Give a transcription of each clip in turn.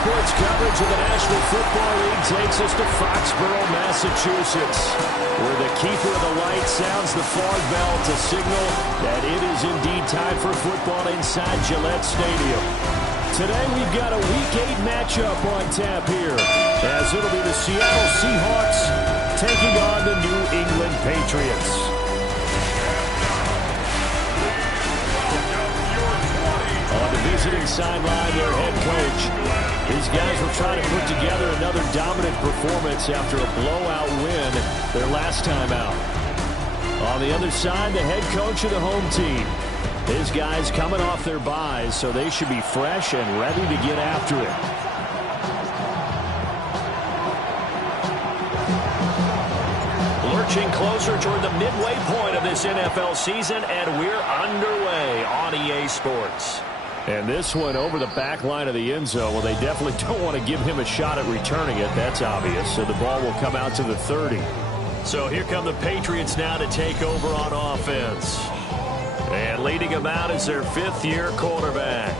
sports coverage of the National Football League takes us to Foxborough, Massachusetts, where the keeper of the light sounds the fog bell to signal that it is indeed time for football inside Gillette Stadium. Today we've got a Week 8 matchup on tap here, as it'll be the Seattle Seahawks taking on the New England Patriots. On the visiting sideline, their head coach. These guys were trying to put together another dominant performance after a blowout win their last time out. On the other side, the head coach of the home team. His guys coming off their byes, so they should be fresh and ready to get after it. Lurching closer toward the midway point of this NFL season, and we're underway on EA Sports. And this one over the back line of the end zone. Well, they definitely don't want to give him a shot at returning it. That's obvious. So the ball will come out to the 30. So here come the Patriots now to take over on offense. And leading them out is their fifth-year quarterback.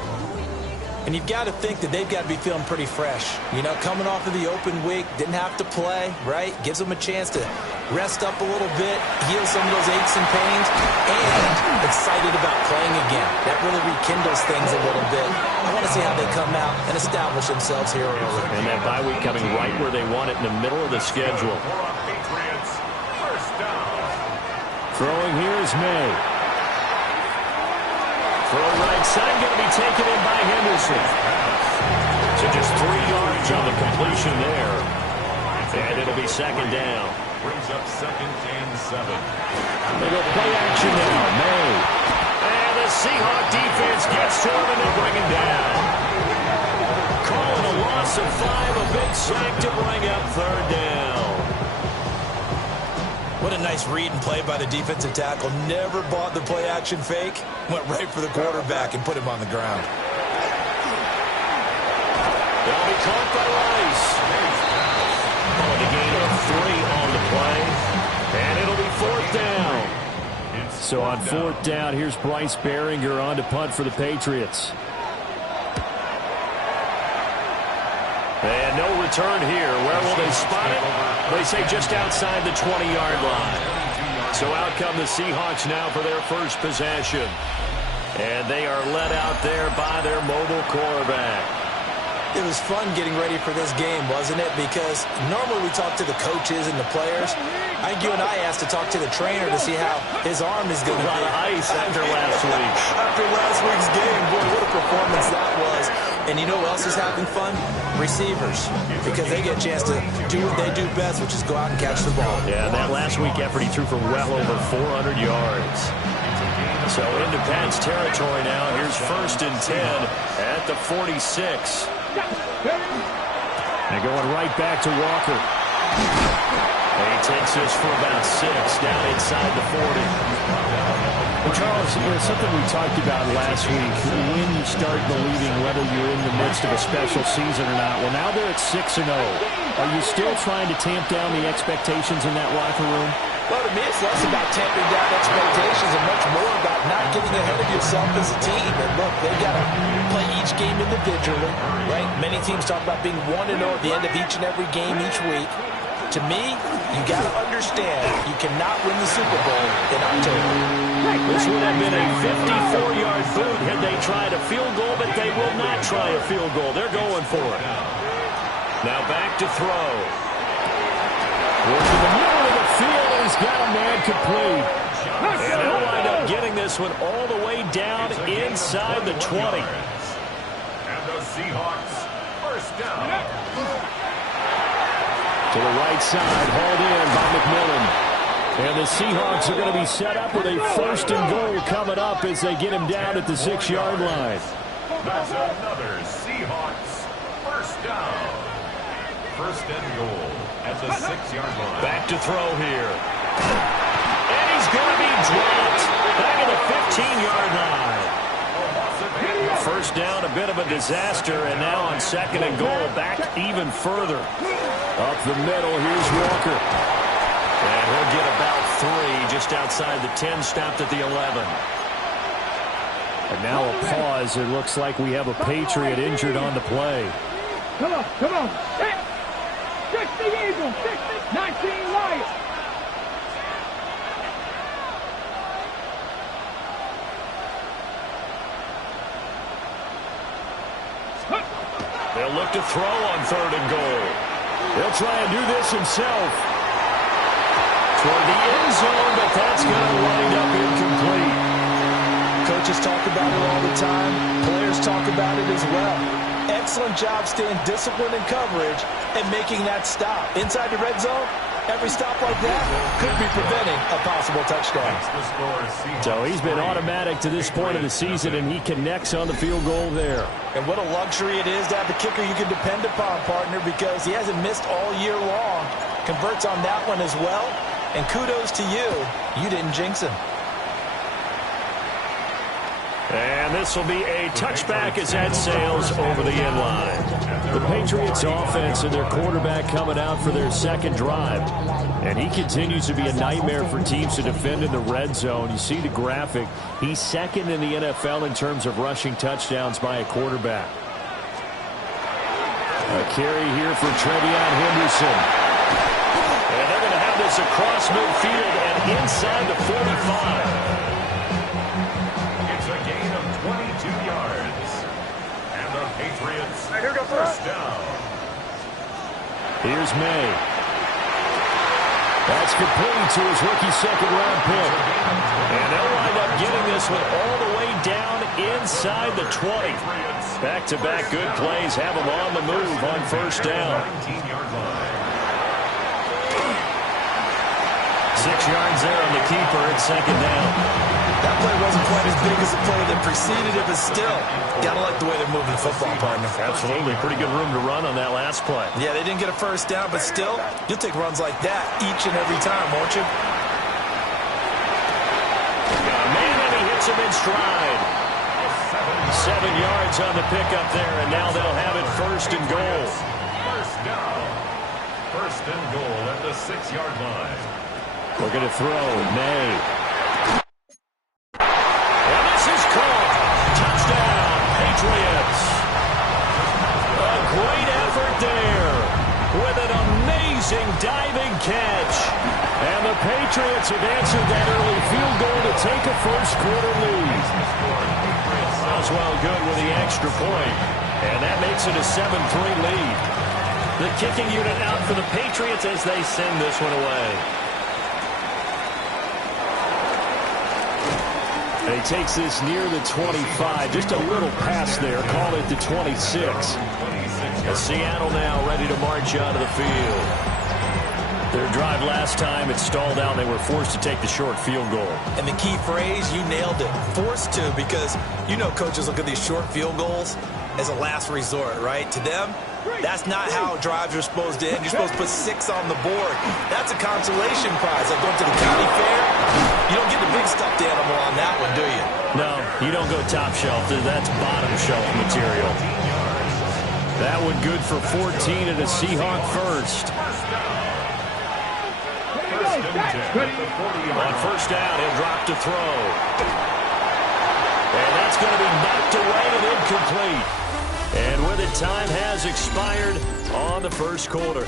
And you've got to think that they've got to be feeling pretty fresh. You know, coming off of the open week, didn't have to play, right? Gives them a chance to rest up a little bit, heal some of those aches and pains, and excited about playing again. That really rekindles things a little bit. I want to see how they come out and establish themselves here early. And that bye week coming right where they want it, in the middle of the schedule. Throwing here is May. Throw right side, going to be taken in by Henderson. So just 3 yards on the completion there. And it'll be second down. Brings up 2nd and 7. They go play action now. May. And the Seahawk defense gets to him and they bring him down. Calling a loss of 5, a big sack to bring up 3rd down. What a nice read and play by the defensive tackle. Never bought the play action fake. Went right for the quarterback and put him on the ground. They'll be caught by Rice. Oh, the gain of 3 on the play. And it'll be 4th down. So on 4th down, here's Bryce Baringer on to punt for the Patriots. And no return here. Where will they spot it? They say just outside the 20-yard line. So out come the Seahawks now for their first possession. And they are led out there by their mobile quarterback. It was fun getting ready for this game, wasn't it? Because normally we talk to the coaches and the players. I think you and I asked to talk to the trainer to see how his arm is going to be. A lot of ice after last week. After last week's game, boy, what a performance that was. And you know who else is having fun? Receivers. Because they get a chance to do what they do best, which is go out and catch the ball. Yeah, that last week effort, he threw for well over 400 yards. So into Pats territory now. Here's 1st and 10 at the 46. They're going right back to Walker. And he takes this for about 6 down inside the 40. Well, Charles, something we talked about last week, when you start believing whether you're in the midst of a special season or not. Well, now they're at 6-0. Are you still trying to tamp down the expectations in that locker room? Well, to me, it's less about tamping down expectations and much more about not getting ahead of yourself as a team. And look, they've got to play each game individually, right? Many teams talk about being 1-0 at the end of each and every game each week. To me, you got to understand you cannot win the Super Bowl in October. This would have been a 54-yard boot had they tried a field goal, but they will not try a field goal. They're going for it. Now back to throw. Working the middle of the field, and he's got a man complete. And they'll wind up getting this one all the way down inside the 20. And the Seahawks, 1st down. To the right side, hauled in by McMillan. And the Seahawks are going to be set up with a 1st and goal coming up as they get him down at the 6-yard line. That's another Seahawks 1st down. 1st and goal at the 6-yard line. Back to throw here. And he's going to be dropped back at the 15-yard line. 1st down, a bit of a disaster, and now on 2nd and goal, back even further. Up the middle, here's Walker. And he'll get about 3 just outside the 10, stopped at the 11. And now a pause. It looks like we have a Patriot injured on the play. Come on. 60 Eagles, 19 Lions. They'll look to throw on 3rd and goal. He'll try and do this himself. Toward the end zone, but that's going to wind up incomplete. Coaches talk about it all the time. Players talk about it as well. Excellent job staying disciplined in coverage and making that stop. Inside the red zone, every stop like that could be preventing a possible touchdown. So he's been automatic to this point of the season, and he connects on the field goal there. And what a luxury it is to have a kicker you can depend upon, partner, because he hasn't missed all year long. Converts on that one as well. And kudos to you. You didn't jinx him. And this will be a touchback as that sails over the end line. The Patriots offense and their quarterback coming out for their second drive. And he continues to be a nightmare for teams to defend in the red zone. You see the graphic. He's second in the NFL in terms of rushing touchdowns by a quarterback. A carry here for Trevion Henderson. And they're going to have this across midfield and inside the 45. Patriots, first down. Here's May. That's complete to his rookie second-round pick. And they'll wind up getting this one all the way down inside the 20. Back-to-back good plays have them on the move on first down. 6 yards there on the keeper at second down. That play wasn't quite as big as the play that preceded it, but still, gotta like the way they're moving the football, partner. Absolutely. Pretty good room to run on that last play. Yeah, they didn't get a first down, but still, you'll take runs like that each and every time, won't you? Man, and he hits him in stride. 7 yards on the pickup there, and now they'll have it first and goal. First down. First and goal at the 6-yard line. We're going to throw. May. Patriots. A great effort there with an amazing diving catch. And the Patriots have answered that early field goal to take a first-quarter lead. Oswald good with the extra point. And that makes it a 7-3 lead. The kicking unit out for the Patriots as they send this one away. And he takes this near the 25. Just a little pass there. Call it the 26. As Seattle now ready to march out of the field. Their drive last time, it stalled out. They were forced to take the short field goal. And the key phrase, you nailed it. Forced to, because you know coaches look at these short field goals as a last resort, right? To them, that's not how drives are supposed to end. You're supposed to put 6 on the board. That's a consolation prize. Like going to the county fair, you don't get the big stuffed animal on that one, do you? No, you don't go top shelf. That's bottom shelf material. That one good for 14 and a Seahawk first. On first down, he'll drop to throw. And that's going to be knocked away and incomplete. And with it, time has expired on the first quarter.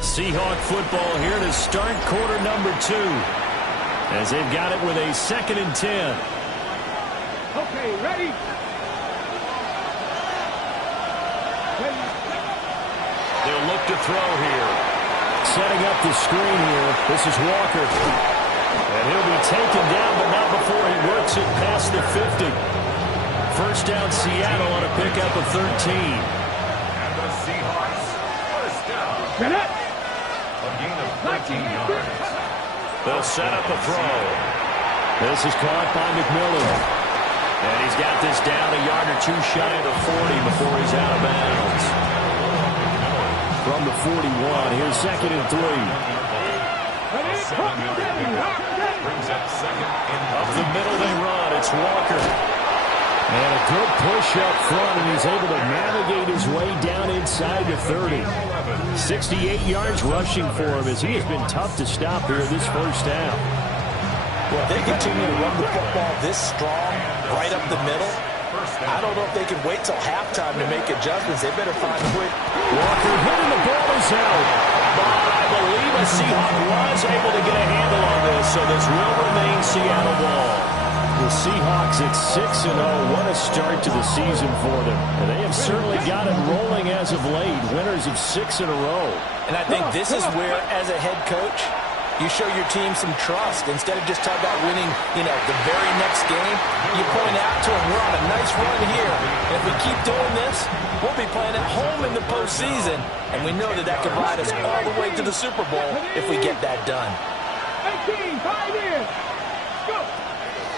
Seahawk football here to start quarter number 2. As they've got it with a 2nd and 10. Okay, ready? They'll look to throw here. Setting up the screen here. This is Walker. And he'll be taken down, but not before he works it past the 50. First down, Seattle on a pickup of 13. And the Seahawks, first down. A gain of 13 yards. They'll set up a throw. This is caught by McMillan. And he's got this down a yard or 2 shy of the 40 before he's out of bounds. From the 41, here's 2nd and 3. Brings up 2nd and Up the middle they run. It's Walker. And a good push up front, and he's able to navigate his way down inside the 30. 68 yards rushing for him as he has been tough to stop here this first half. Well, if they continue to run the football this strong, right up the middle, I don't know if they can wait till halftime to make adjustments. They better find a quick. Walker hitting the ball is out. But I believe a Seahawk was able to get a handle on this, so this will remain Seattle ball. The Seahawks at 6-0. What a start to the season for them. And they have certainly got it rolling as of late. Winners of 6 in a row. And I think this is where, as a head coach, you show your team some trust. Instead of just talking about winning, the very next game, you point out to them, we're on a nice run here. And if we keep doing this, we'll be playing at home in the postseason. And we know that could ride us all the way to the Super Bowl if we get that done. 18, 5 years. Go.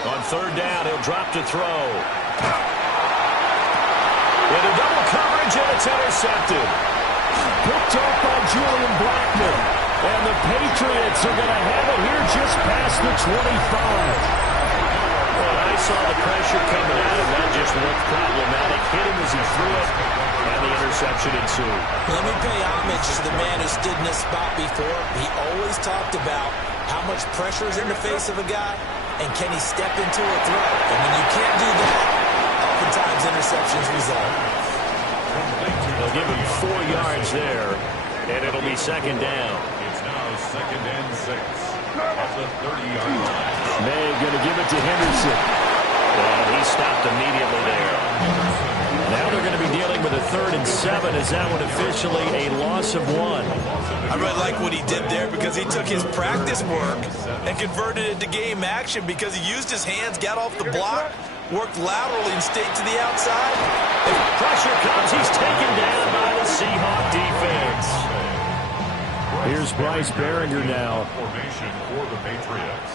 On third down, he'll drop to throw. Into double coverage, and it's intercepted. Picked up by Julian Blackmon. And the Patriots are going to have it here just past the 25. Well, I saw the pressure coming at him. That just looked problematic. Hit him as he threw it, and the interception ensued. Let me pay homage to the man who stood in this spot before. He always talked about how much pressure is in the face of a guy, and can he step into a throw. And when you can't do that, oftentimes interceptions result. They'll give him 4 yards there, and it'll be second down. It's now 2nd and 6 at the 30-yard line. May going to give it to Henderson. And he stopped immediately there. Now they're going to be dealing with a 3rd and 7. Is that one officially a loss of 1? I really like what he did there because he took his practice work and converted it to game action because he used his hands, got off the block, worked laterally, and stayed to the outside. If pressure comes, he's taken down by the Seahawk defense. Here's Bryce Baringer now. Formation for the Patriots.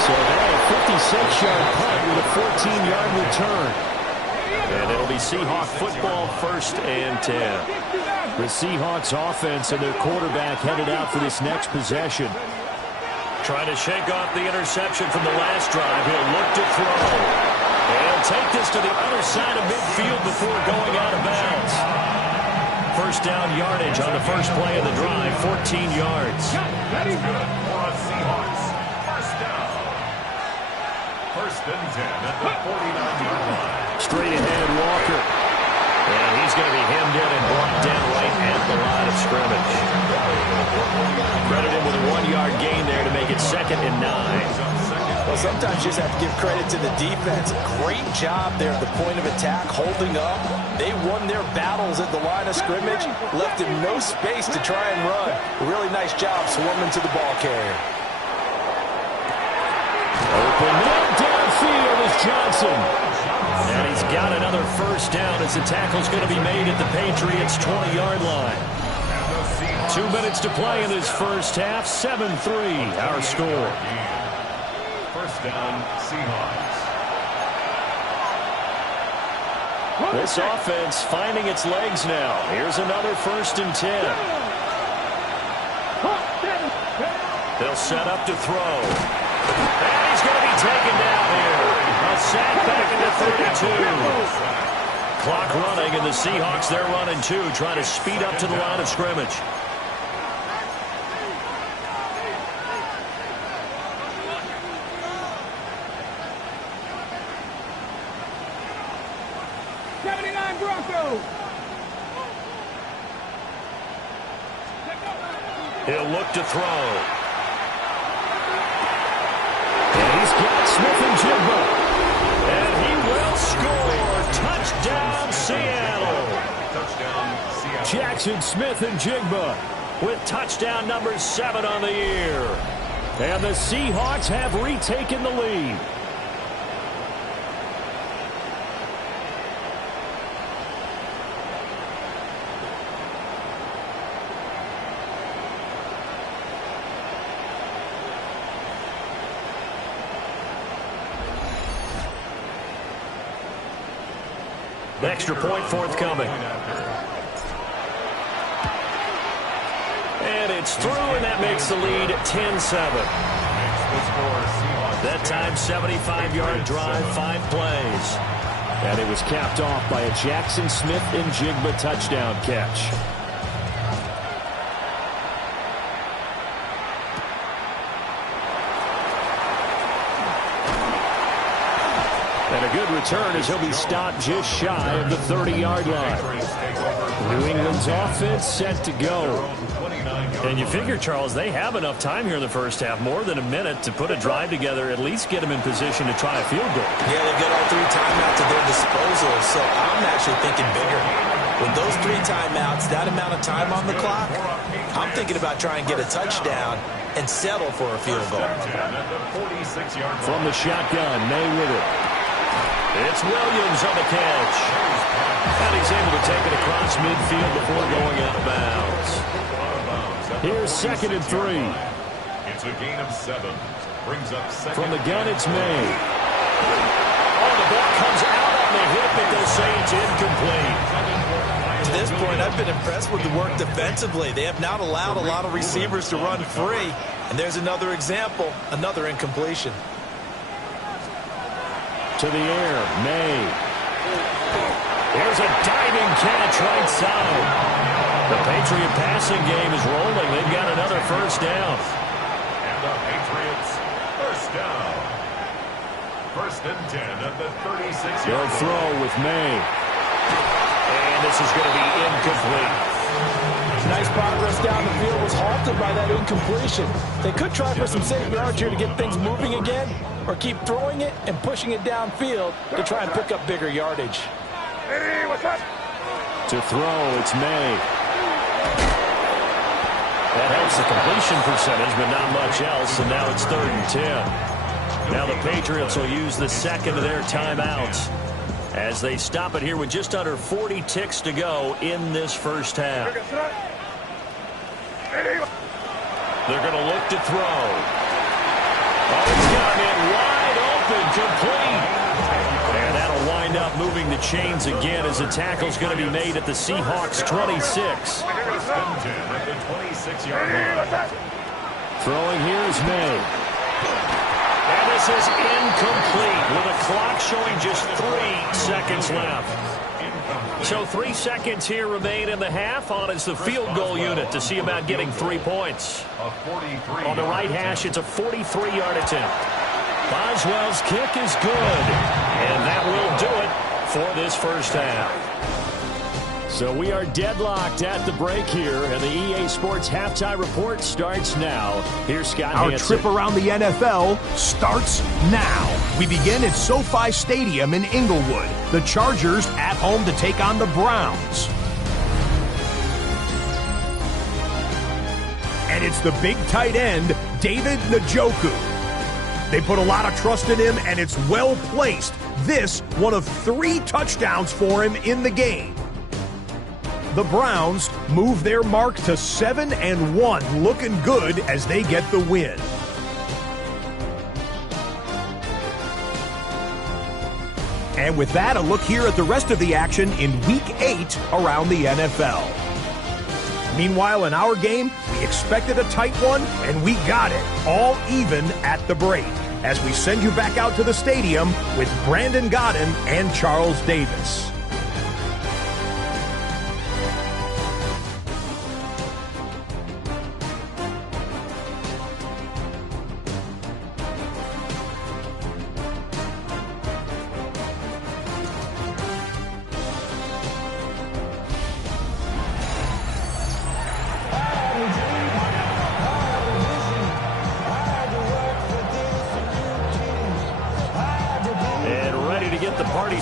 So now a 56-yard punt with a 14-yard return. And it'll be Seahawk football, 1st and 10. The Seahawks offense and their quarterback headed out for this next possession. Trying to shake off the interception from the last drive. He'll look to throw. And he'll take this to the other side of midfield before going out of bounds. First down yardage on the first play of the drive, 14 yards. That's good for us Seahawks. First down. 1st and 10 at the 49-yard line. Straight ahead, Walker. And he's going to be hemmed in and brought down right at the line of scrimmage. Credit him with a 1-yard gain there to make it 2nd and 9. Well, sometimes you just have to give credit to the defense. Great job there at the point of attack, holding up. They won their battles at the line of scrimmage, left him no space to try and run. A really nice job swarming to the ball carrier. Open up downfield is Johnson. And he's got another first down as the tackle's going to be made at the Patriots' 20-yard line. 2 minutes to play in this first half. 7-3 our score. First down, Seahawks. This offense finding its legs now. Here's another 1st and 10. They'll set up to throw. And he's going to be taken down here. A sack back into 32. Clock running, and the Seahawks, they're running too, trying to speed up to the line of scrimmage. He'll look to throw. And he's got Smith-Njigba. And he will score. Touchdown, Seattle. Touchdown, Seattle. Jackson Smith-Njigba with touchdown number 7 on the year. And the Seahawks have retaken the lead. Extra point forthcoming. And it's through, and that makes the lead 10-7. That time, 75-yard drive, 5 plays. And it was capped off by a Jackson Smith-Njigba touchdown catch. return as he'll be stopped just shy of the 30-yard line. New England's offense set to go. And you figure, Charles, they have enough time here in the first half, more than a minute, to put a drive together, at least get them in position to try a field goal. Yeah, they've got all 3 timeouts at their disposal, so I'm actually thinking bigger. With those 3 timeouts, that amount of time on the clock, I'm thinking about trying to get a touchdown and settle for a field goal. From the shotgun, May with it. It's Williams on the catch. And he's able to take it across midfield before going out of bounds. Here's 2nd and 3. It's a gain of 7. Brings up second. From the gun, it's May. Oh, the ball comes out on the hip, but they'll say it's incomplete. To this point, I've been impressed with the work defensively. They have not allowed a lot of receivers to run free. And there's another example, another incompletion. To the air, May. Here's a diving catch right side. The Patriot passing game is rolling. They've got another first down. And the Patriots, first down. 1st and 10 at the 36-yard They'll line. throw with May. And this is going to be incomplete. Nice progress down the field was halted by that incompletion. They could try for some safe yards here to get things moving again, or keep throwing it and pushing it downfield to try and pick up bigger yardage. To throw, it's May. That helps the completion percentage, but not much else, and now it's 3rd and 10. Now the Patriots will use the second of their timeouts as they stop it here with just under 40 ticks to go in this first half. They're going to look to throw. Oh, it's got it wide open, complete. And that'll wind up moving the chains again as the tackle's going to be made at the Seahawks 26. 1st and 10 at the 26-yard line. Throwing here is May. And this is incomplete with a clock showing just 3 seconds left. So 3 seconds here remain in the half. On is the field goal unit to see about getting 3 points. On the right hash, it's a 43-yard attempt. Boswell's kick is good. And that will do it for this first half. So we are deadlocked at the break here, and the EA Sports Halftime Report starts now. Here's Scott Our Hansen. trip around the NFL starts now. We begin at SoFi Stadium in Inglewood. The Chargers at home to take on the Browns. And it's the big tight end, David Njoku. They put a lot of trust in him, and it's well placed. This, one of 3 touchdowns for him in the game. The Browns move their mark to 7-1, looking good as they get the win. And with that, a look here at the rest of the action in Week 8 around the NFL. Meanwhile, in our game, we expected a tight one, and we got it, all even at the break, as we send you back out to the stadium with Brandon Godden and Charles Davis.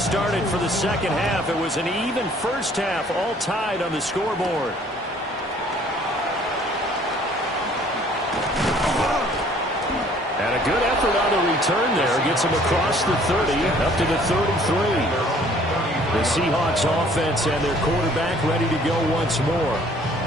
Started for the second half. It was an even first half, all tied on the scoreboard. And a good effort on the return there. Gets him across the 30, up to the 33. The Seahawks offense and their quarterback ready to go once more.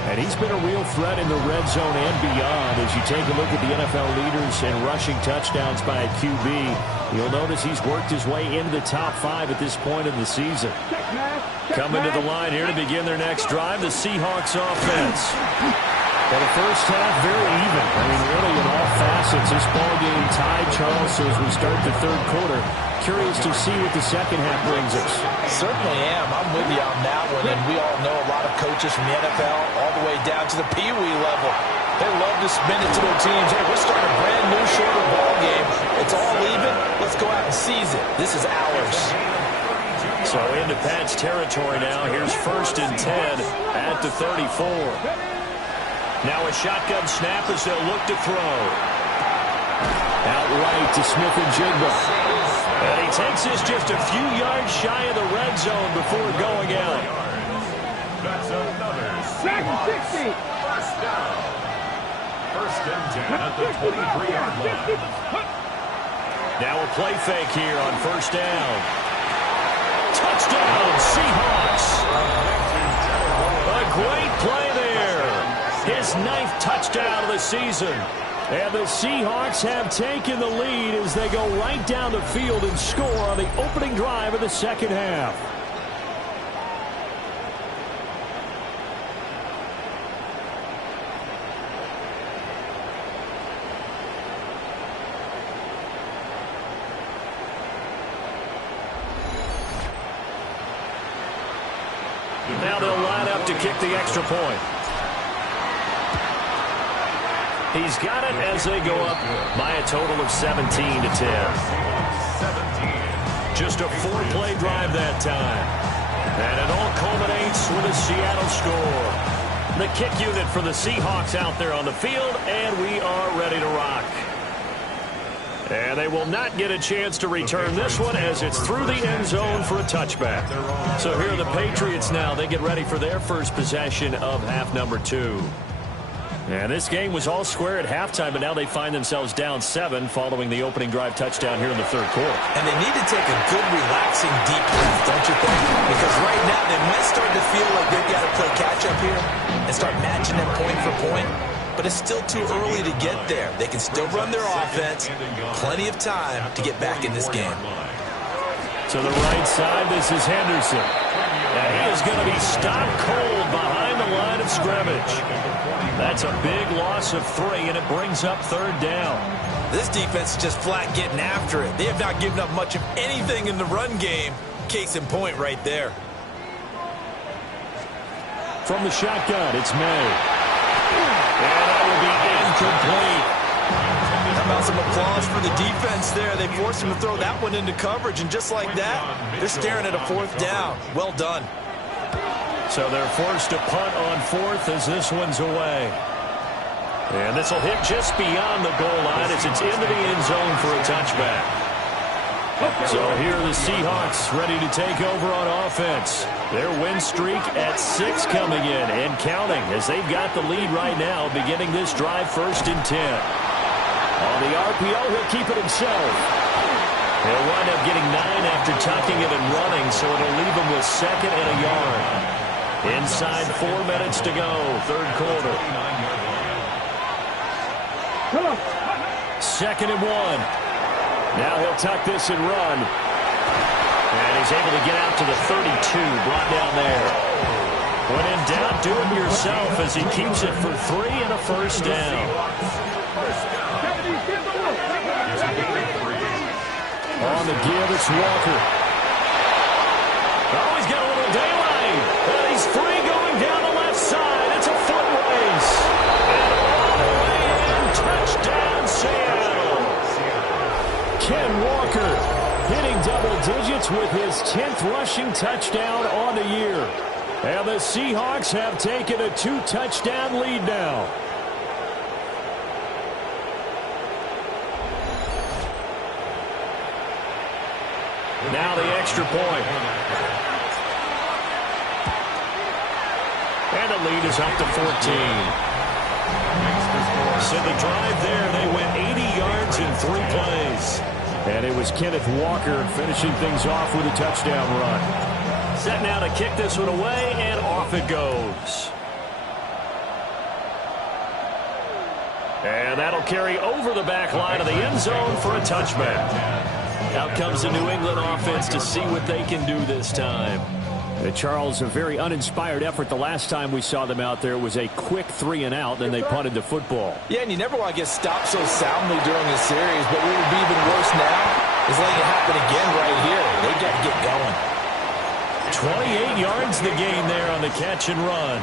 And he's been a real threat in the red zone and beyond. As you take a look at the NFL leaders in rushing touchdowns by a QB, you'll notice he's worked his way into the top 5 at this point in the season. Coming to the line here to begin their next drive, the Seahawks offense. For the first half, very even. I mean, really in all facets. This ball game tied, Charles, so as we start the third quarter, curious to see what the second half brings us. Certainly am. I'm with you on that one, and we all know a lot of coaches from the NFL all the way down to the Pee Wee level. They love to spin it to their teams. Hey, we're starting a brand new, shorter ball game. It's all even. Let's go out and seize it. This is ours. So into Pat's territory now. Here's 1st and 10 at the 34. Now a shotgun snap as they'll look to throw. Out right to Smith-Njigba. And he takes this just a few yards shy of the red zone before going out. That's another Seahawks 60. first down. 1st and 10 at the 23-yard line. Now a play fake here on 1st down. Touchdown, Seahawks. A great play there. His 9th touchdown of the season. And the Seahawks have taken the lead as they go right down the field and score on the opening drive of the second half. Now they'll line up to kick the extra point. He's got it as they go up by a total of 17 to 10. Just a 4-play drive that time. And it all culminates with a Seattle score. The kick unit for the Seahawks out there on the field, and we are ready to rock. And they will not get a chance to return this one as it's through the end zone for a touchback. So here are the Patriots now. They get ready for their first possession of half number 2. And this game was all square at halftime, but now they find themselves down 7 following the opening drive touchdown here in the 3rd quarter. And they need to take a good, relaxing, deep breath, don't you think? Because right now they might start to feel like they've got to play catch-up here and start matching them point for point. But it's still too early to get there. They can still run their offense. Plenty of time to get back in this game. To the right side, this is Henderson. And he is going to be stopped cold behind the line of scrimmage. That's a big loss of 3, and it brings up 3rd down. This defense is just flat getting after it. They have not given up much of anything in the run game. Case in point right there. From the shotgun, it's May. And that will be incomplete. How about some applause for the defense there? They forced him to throw that one into coverage, and just like that, they're staring at a 4th down. Well done. So they're forced to punt on 4th as this one's away. And this will hit just beyond the goal line as it's into the end zone for a touchback. So here are the Seahawks ready to take over on offense. Their win streak at 6 coming in and counting as they've got the lead right now beginning this drive 1st and 10. On the RPO, he'll keep it himself. He'll wind up getting 9 after tucking it and running, so it'll leave him with 2nd and a yard. Inside 4 minutes to go, 3rd quarter. 2nd and 1. Now he'll tuck this and run. And he's able to get out to the 32, brought down there. When in doubt, do it yourself as he keeps it for 3 and a 1st down. On the give, it's Walker. Oh, he's got a little daylight. And he's free going down the left side. It's a foot race. And all the way in, touchdown, Seattle. Ken Walker hitting double digits with his 10th rushing touchdown on the year. And the Seahawks have taken a 2-touchdown lead now. Now the extra point. And the lead is up to 14. So the drive there, they went 80 yards in 3 plays. And it was Kenneth Walker finishing things off with a touchdown run. Set now to kick this one away, and off it goes. And that'll carry over the back line of the end zone for a touchback. Out comes the New England offense to see what they can do this time. Charles, a very uninspired effort the last time we saw them out there. It was a quick 3 and out, then they punted the football. Yeah, and you never want to get stopped so soundly during a series, but what would be even worse now is letting it happen again right here. They got to get going. 28 yards the gain there on the catch and run.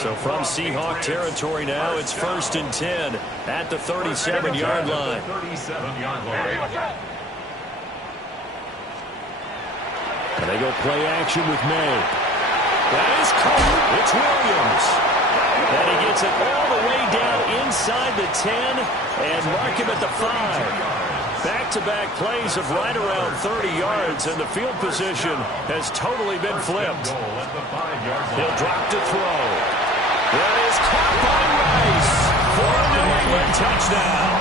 So from Seahawk territory now, it's 1st and 10 at the 37-yard line. 37-yard line. And they go play action with May. That is caught. It's Williams. And he gets it all the way down inside the 10 and mark him at the 5. Back-to-back plays of right around 30 yards, and the field position has totally been flipped. He'll drop to throw. That is caught by Rice for a New England touchdown.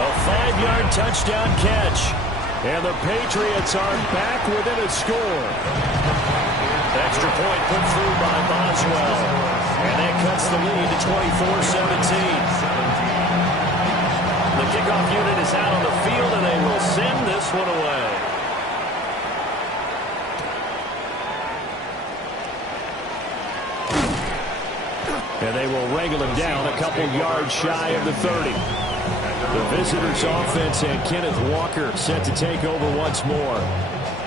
A 5-yard touchdown catch. And the Patriots are back within a score. Extra point put through by Boswell. And that cuts the lead to 24-17. The kickoff unit is out on the field, and they will send this one away. And they will wrangle him down a couple yards shy of the 30. The visitors' offense and Kenneth Walker set to take over once more.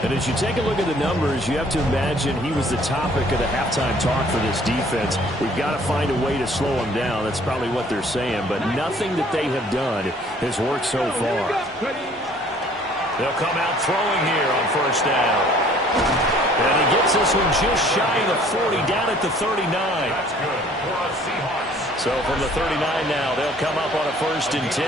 And as you take a look at the numbers, you have to imagine he was the topic of the halftime talk for this defense. We've got to find a way to slow him down. That's probably what they're saying. But nothing that they have done has worked so far. They'll come out throwing here on first down. And he gets this one just shy of the 40, down at the 39. That's good for the Seahawks. So from the 39 now, they'll come up on a 1st and 10.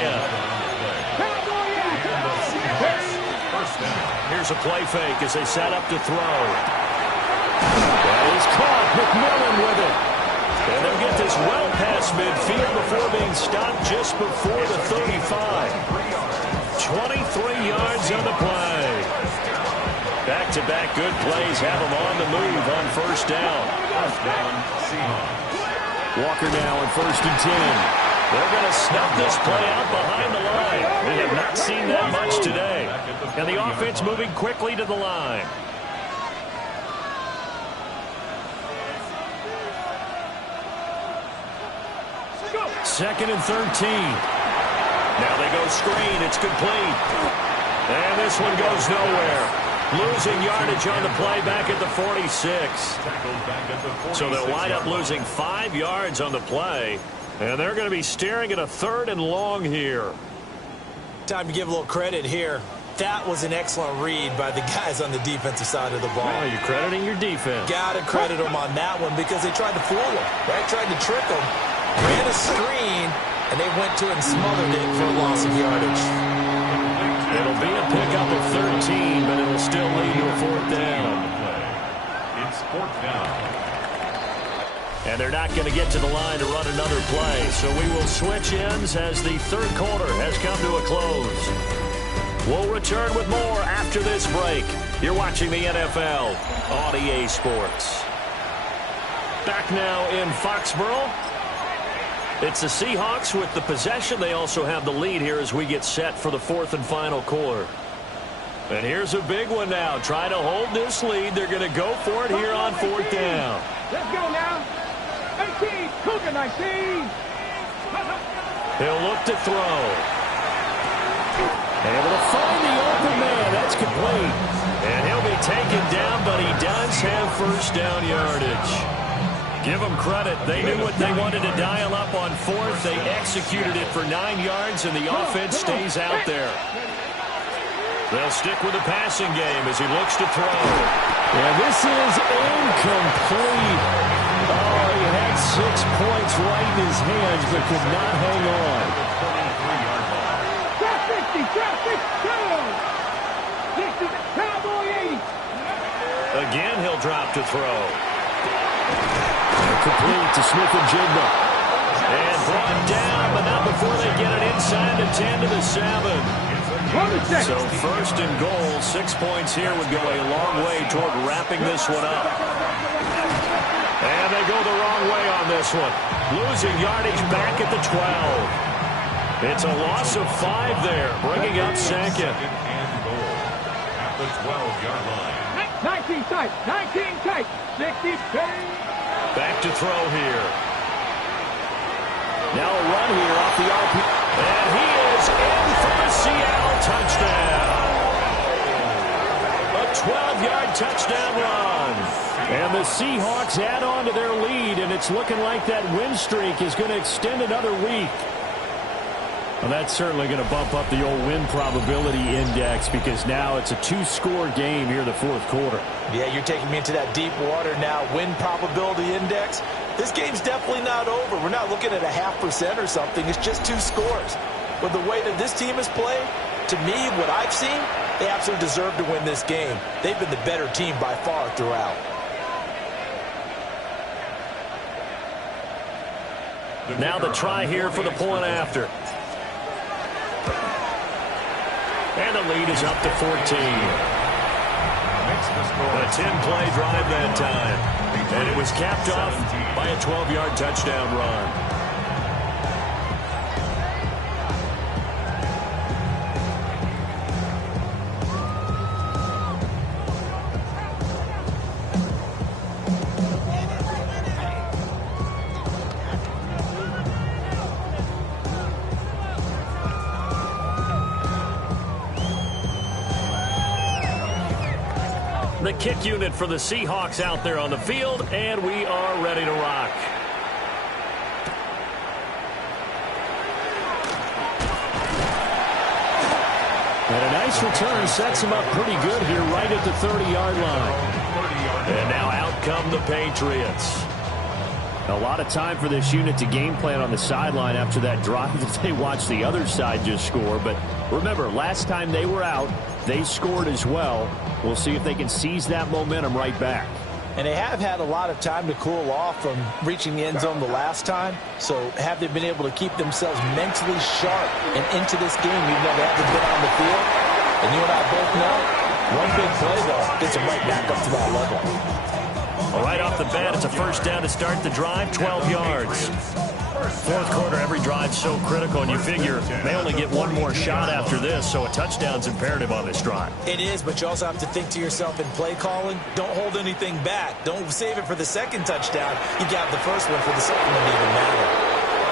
Here's a play fake as they set up to throw. That is caught. McMillan with it. And they'll get this well past midfield before being stopped just before the 35. 23 yards on the play. Back-to-back good plays have them on the move on first down. First down, Seahawks. Walker now in 1st and 10. They're going to snuff this play out behind the line. We have not seen that much today. And the offense moving quickly to the line. Second and 13. Now they go screen. It's complete. And this one goes nowhere. Losing yardage on the play back at the 46. So they'll wind up losing 5 yards on the play. And they're going to be staring at a 3rd and long here. Time to give a little credit here. That was an excellent read by the guys on the defensive side of the ball. Well, you're crediting your defense. Got to credit them on that one because they tried to fool him, right? Tried to trick him. Ran a screen, and they went to it and smothered it for a loss of yardage. It'll be a pickup at 13, but it'll still lead to a 4th down. It's 4th down. And they're not going to get to the line to run another play. So we will switch ends as the 3rd quarter has come to a close. We'll return with more after this break. You're watching the NFL on EA Sports. Back now in Foxborough. It's the Seahawks with the possession. They also have the lead here as we get set for the 4th and final quarter. And here's a big one now. Trying to hold this lead. They're going to go for it here on 4th down. Let's go now. 18, Cougar 19. He'll look to throw. Able to find the open man. That's complete. And he'll be taken down, but he does have first down yardage. Give them credit. They knew what they wanted to dial up on 4th. They executed it for 9 yards, and the offense stays out there. They'll stick with the passing game as he looks to throw. And this is incomplete. Oh, he had 6 points right in his hands, but could not hang on. Traffic, 60, Cowboy 80. Again, he'll drop to throw. Complete to Smith-Njigba. And brought down, but not before they get it inside the 10 to the 7. So 1st and goal, 6 points here would go a long way toward wrapping this one up. And they go the wrong way on this one. Losing yardage back at the 12. It's a loss of 5 there, bringing up 2nd. And goal at the 12-yard line. 19 tight, 19 tight, 60 pace. Back to throw here. Now a run here off the RP. And he is in for the Seattle touchdown. A 12-yard touchdown run. And the Seahawks add on to their lead, and it's looking like that win streak is going to extend another week. Well, that's certainly going to bump up the old win probability index because now it's a 2-score game here in the fourth quarter. Yeah, you're taking me into that deep water now. Win probability index. This game's definitely not over. We're not looking at a 0.5% or something. It's just 2 scores. But the way that this team has played, to me, what I've seen, they absolutely deserve to win this game. They've been the better team by far throughout. Now the try here for the point after. And the lead is up to 14. A 10-play drive that time. And it was capped off by a 12-yard touchdown run. The kick unit for the Seahawks out there on the field, and we are ready to rock. And a nice return sets him up pretty good here right at the 30-yard line. And now out come the Patriots. A lot of time for this unit to game plan on the sideline after that drive that they watched the other side just score. But remember, last time they were out, they scored as well. We'll see if they can seize that momentum right back. And they have had a lot of time to cool off from reaching the end zone the last time. So have they been able to keep themselves mentally sharp and into this game even though they haven't been on the field? And you and I both know, one big play, though, gets them right back up to that level. All right off the bat, it's a first down to start the drive, 12 yards. Fourth quarter, every drive's so critical, and you figure they only get one more shot after this, so a touchdown's imperative on this drive. It is, but you also have to think to yourself in play calling, don't hold anything back. Don't save it for the second touchdown. You got the first one for the second one to even matter.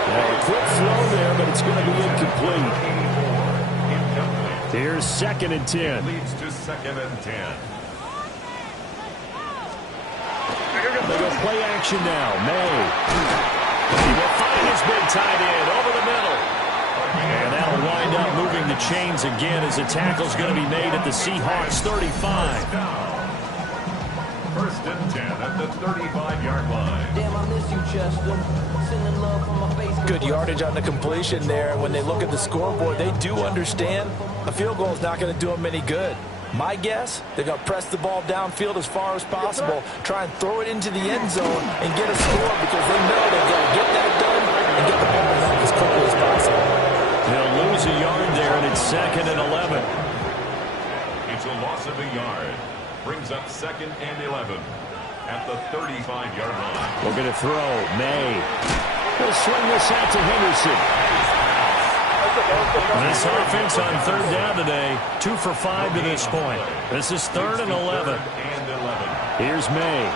Yeah, a quick throw there, but it's going to be incomplete. Here's 2nd and 10. Leads to 2nd and 10. They go play action now. May. He will find his big tight end over the middle. And that'll wind up moving the chains again as the tackle's going to be made at the Seahawks 35. 1st and 10 at the 35-yard line. Damn, I miss you, Chester. Sending love from my face. Good yardage on the completion there. When they look at the scoreboard, they do understand a field goal is not going to do them any good. My guess, they're going to press the ball downfield as far as possible, try and throw it into the end zone and get a score because they know they've got to get that done and get the ball back as quickly as possible. They'll lose a yard there, and it's 2nd and 11. It's a loss of a yard. Brings up 2nd and 11 at the 35-yard line. We're going to throw. May. He'll swing this out to Henderson. This offense on 3rd down today, 2 for 5 to this point. This is 3rd and 11. Here's May.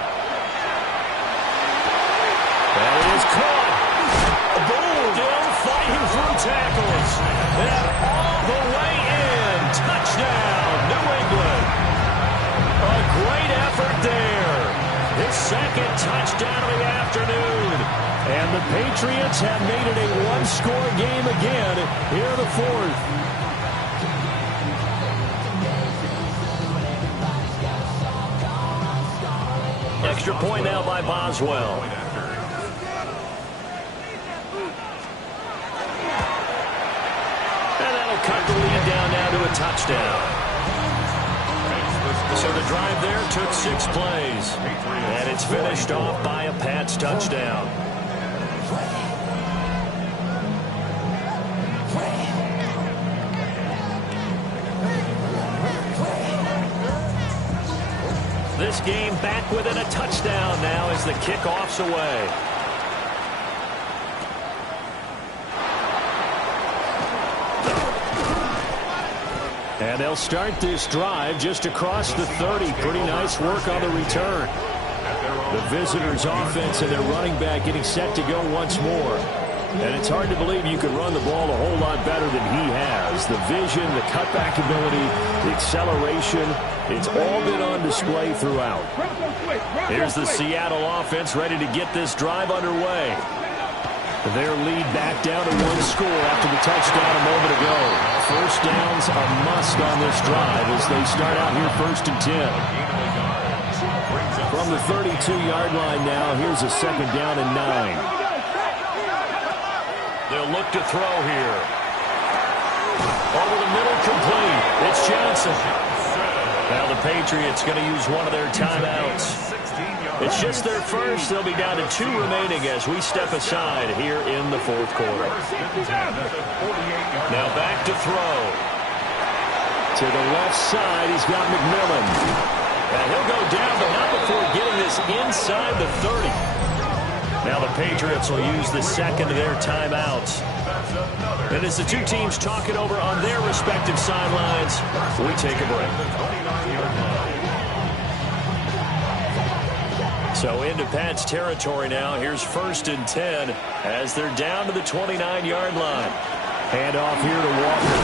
That is caught. Boom! Still fighting through tackles. And all the way in. Touchdown, New England. A great effort there. His 2nd touchdown of the afternoon. And the Patriots have made it a 1-score game again here in the 4th. Extra point now by Boswell. And that'll cut the lead down now to a touchdown. So the drive there took 6 plays. And it's finished off by a Pats touchdown. This game back within a touchdown now as the kickoff's away. And they'll start this drive just across the 30. Pretty nice work on the return. The visitors' offense and their running back getting set to go once more. And it's hard to believe you can run the ball a whole lot better than he has. The vision, the cutback ability, the acceleration, it's all been on display throughout. Here's the Seattle offense ready to get this drive underway. Their lead back down to one score after the touchdown a moment ago. First down's a must on this drive as they start out here 1st and 10. From the 32-yard line now, here's a 2nd down and 9. They'll look to throw here. Over the middle, complete. It's Johnson. Now the Patriots going to use one of their timeouts. It's just their first. They'll be down to 2 remaining as we step aside here in the 4th quarter. Now back to throw. To the left side, he's got McMillan. And he'll go down, but not before getting this inside the 30. Now the Patriots will use the second of their timeouts. And as the two teams talk it over on their respective sidelines, we take a break. So into Pat's territory now. Here's 1st and 10 as they're down to the 29-yard line. Hand off here to Walker.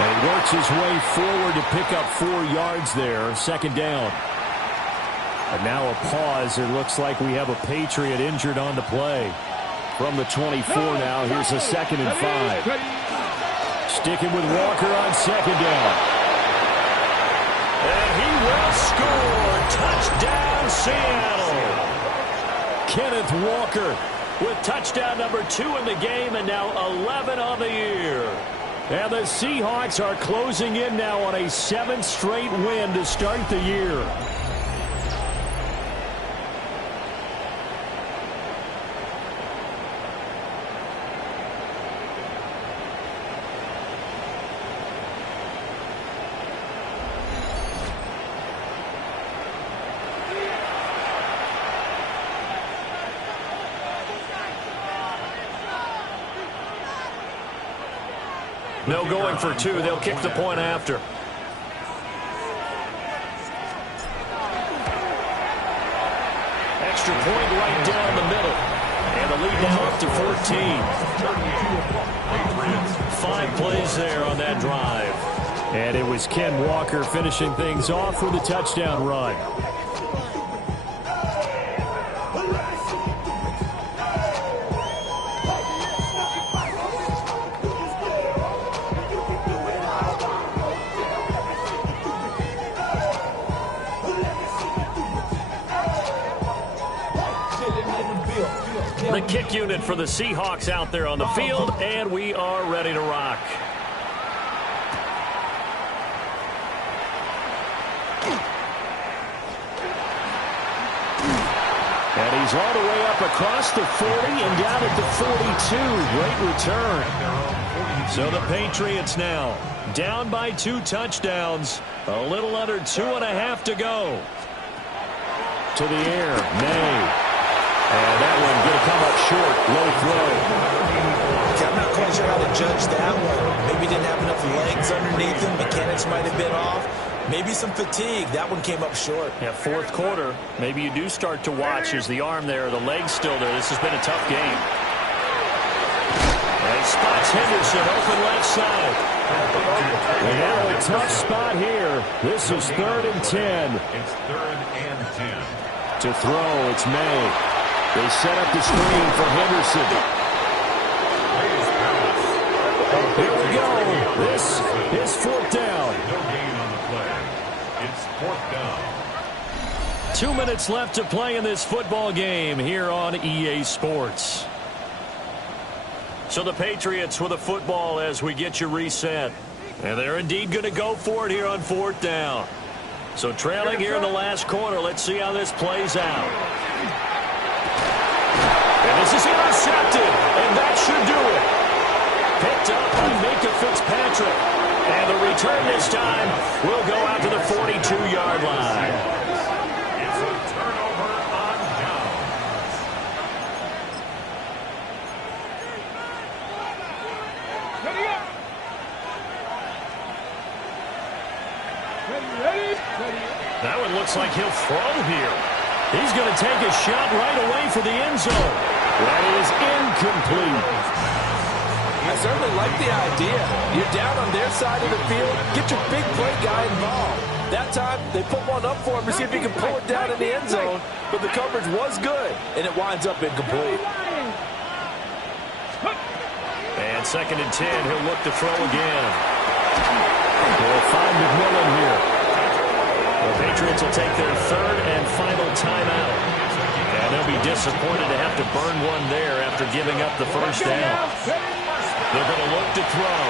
And he works his way forward to pick up 4 yards there. 2nd down. And now a pause. It looks like we have a Patriot injured on the play. From the 24 now, here's a 2nd and 5. Sticking with Walker on 2nd down. And he will score. Touchdown, Seattle. Kenneth Walker with touchdown number 2 in the game and now 11 on the year. And the Seahawks are closing in now on a 7th straight win to start the year. No going for 2. They'll kick the point after. Extra point right down the middle. And the lead now up to 14. 5 plays there on that drive. And it was Ken Walker finishing things off with a touchdown run. The kick unit for the Seahawks out there on the field, and we are ready to rock. And he's all the way up across the 40 and down at the 42. Great return. So the Patriots now down by 2 touchdowns. A little under 2.5 to go. To the air, May. And that one going to come up short. Low throw. I'm not quite sure how to judge that one. Maybe didn't have enough legs underneath him. Mechanics might have been off. Maybe some fatigue. That one came up short. Yeah, 4th quarter. Maybe you do start to watch as the arm there, the leg's still there. This has been a tough game. And spots Henderson open left side. And now a tough spot here. This is 3rd and 10. It's 3rd and 10. To throw, it's May. They set up the screen for Henderson. Here we go. This is 4th down. No gain on the play. It's 4th down. 2 minutes left to play in this football game here on EA Sports. So the Patriots with a football as we get you reset. And they're indeed going to go for it here on 4th down. So trailing here in the last quarter. Let's see how this plays out. And this is intercepted, and that should do it. Picked up by Minkah Fitzpatrick. And the return this time will go out to the 42-yard line. It's a turnover on downs. Ready up. Ready. That one looks like he'll throw here. He's going to take a shot right away for the end zone. That is incomplete. I certainly like the idea. You're down on their side of the field. Get your big play guy involved. That time, they put one up for him to see if he can pull it down in the end zone. But the coverage was good, and it winds up incomplete. second and 10, he'll look to throw again. They'll find McMillan here. The Patriots will take their third and final timeout. And they'll be disappointed to have to burn one there after giving up the first down. They're going to look to throw.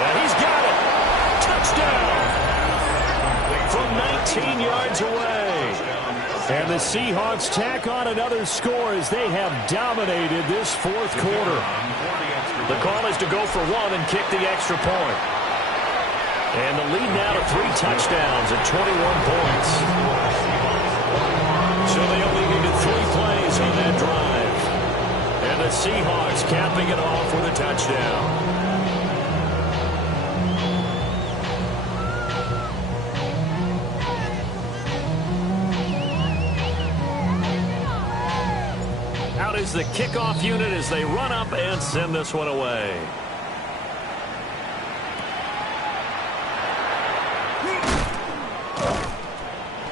And he's got it. Touchdown. From 19 yards away. And the Seahawks tack on another score as they have dominated this fourth quarter. The call is to go for one and kick the extra point. And the lead now to 3 touchdowns and 21 points. So they only needed 3 plays on that drive. And the Seahawks capping it off with a touchdown. Out is the kickoff unit as they run up and send this one away.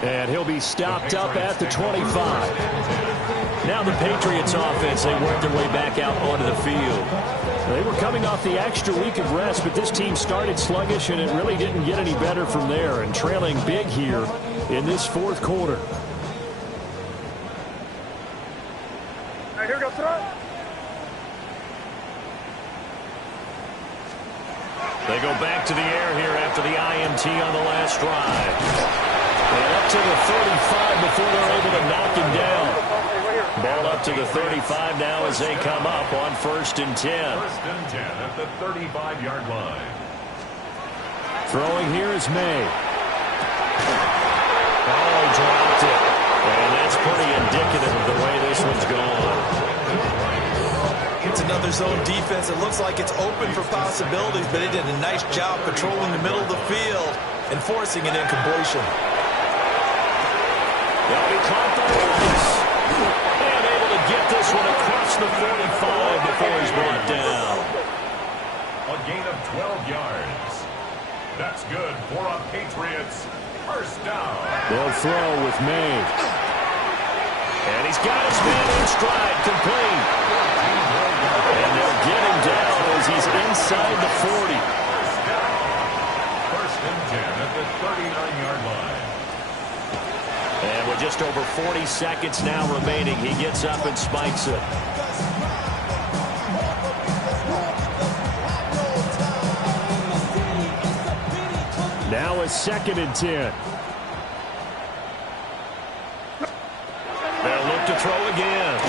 And he'll be stopped up at the 25. Now the Patriots offense, they work their way back out onto the field. They were coming off the extra week of rest, but this team started sluggish, and it really didn't get any better from there, and trailing big here in this fourth quarter. Here we go, throw. They go back to the air here after the INT on the last drive. And up to the 35 before they're able to knock him down. Ball up to the 35 now as they come up on 1st and 10. 1st and 10 at the 35-yard line. Throwing here is May. Oh, dropped it. And that's pretty indicative of the way this one's gone. It's another zone defense. It looks like it's open for possibilities, but they did a nice job patrolling the middle of the field and forcing an incompletion. They'll be caught by Rice. And able to get this one across the 45 before he's brought down. A gain of 12 yards. That's good for a Patriots first down. They'll throw with May. And he's got his man in stride, complete. And they'll get him down as he's inside the 40. First and 10 at the 39-yard line. And with just over 40 seconds now remaining, he gets up and spikes it. Now a 2nd and 10. They'll look to throw again.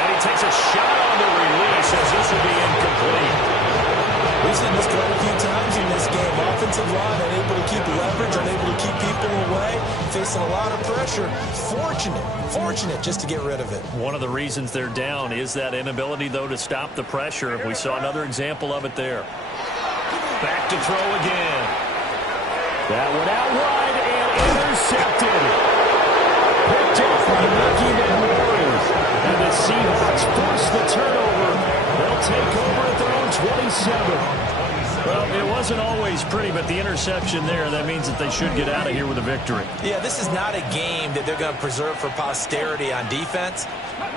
And he takes a shot on the release as this will be incomplete. We've seen this quite a few times in this game. Offensive line unable to keep leverage, unable to keep people away, facing a lot of pressure. Fortunate just to get rid of it. One of the reasons they're down is that inability, though, to stop the pressure. We saw another example of it there. Back to throw again. That one out wide and intercepted. Picked off by Bucky Van Warren. And the Seahawks force the turnover. They'll take over at their own 27. Well, it wasn't always pretty, but the interception there, that means that they should get out of here with a victory. Yeah, this is not a game that they're going to preserve for posterity on defense,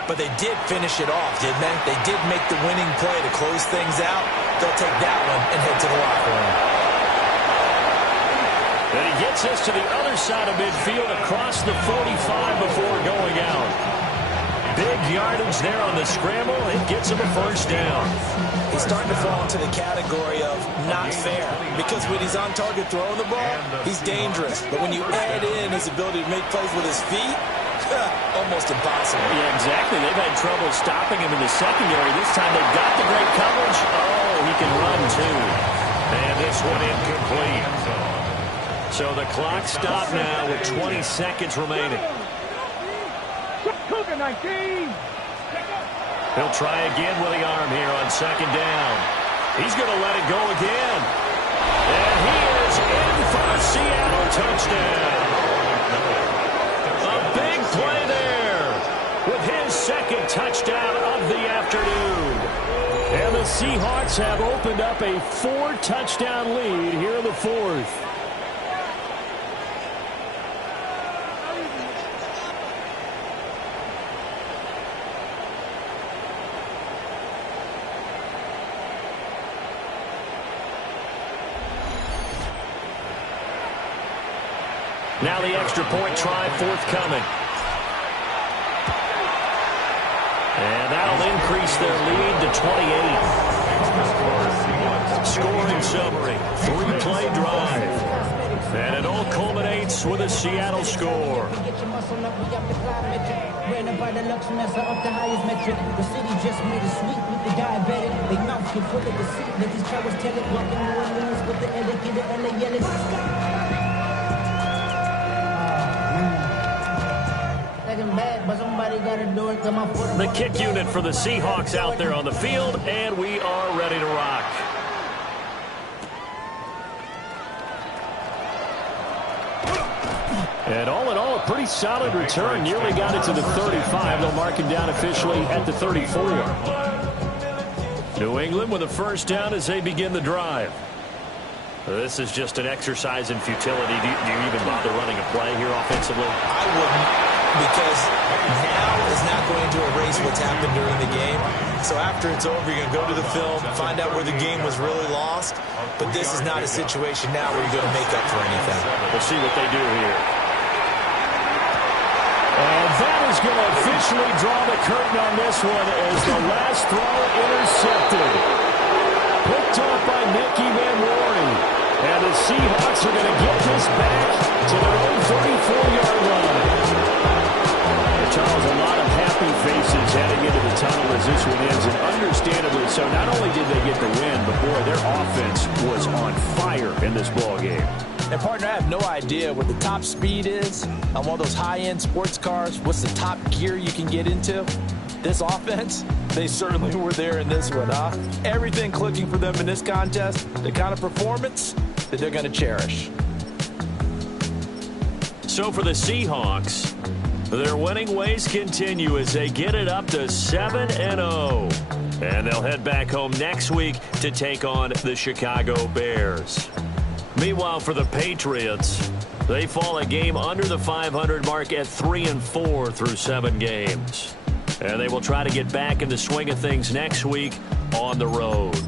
but they did finish it off, didn't they? They did make the winning play to close things out. They'll take that one and head to the locker room. And he gets us to the other side of midfield across the 45 before going out. Big yardage there on the scramble. It gets him a first down. He's starting to fall into the category of not fair, because when he's on target throwing the ball, he's dangerous. But when you add in his ability to make plays with his feet, almost impossible. Yeah, exactly. They've had trouble stopping him in the secondary. This time they've got the great coverage. Oh, he can run too. And this one incomplete. So the clock stopped now with 20 seconds remaining. Cougar 19. He'll try again with the arm here on 2nd down. He's going to let it go again. And he is in for a Seattle touchdown. A big play there with his 2nd touchdown of the afternoon. And the Seahawks have opened up a 4-touchdown lead here in the 4th. Now the extra point try forthcoming. And that'll increase their lead to 28. Scoring summary, 3-play drive. And it all culminates with a Seattle score. The kick unit for the Seahawks out there on the field, and we are ready to rock. And all in all, a pretty solid return. Nearly got it to the 35. They'll mark him down officially at the 34. New England with a first down as they begin the drive. This is just an exercise in futility. Do you even bother running a play here offensively? I wouldn't, because now is not going to erase what's happened during the game. So after it's over, you're going to go to the film, find out where the game was really lost. But this is not a situation now where you're going to make up for anything. We'll see what they do here. And that is going to officially draw the curtain on this one as the last throw intercepted. Picked off by Mickey Van Rory. And the Seahawks are going to get this back to their own 34-yard line. And Charles, a lot of happy faces heading into the tunnel as this one ends, and understandably so. Not only did they get the win, but boy, their offense was on fire in this ball game. And, partner, I have no idea what the top speed is on one of those high-end sports cars. What's the top gear you can get into? This offense, they certainly were there in this one, huh? Everything clicking for them in this contest, the kind of performance that they're going to cherish. So for the Seahawks, their winning ways continue as they get it up to 7-0. And they'll head back home next week to take on the Chicago Bears. Meanwhile, for the Patriots, they fall a game under the 500 mark at 3-4 through 7 games. And they will try to get back in the swing of things next week on the road.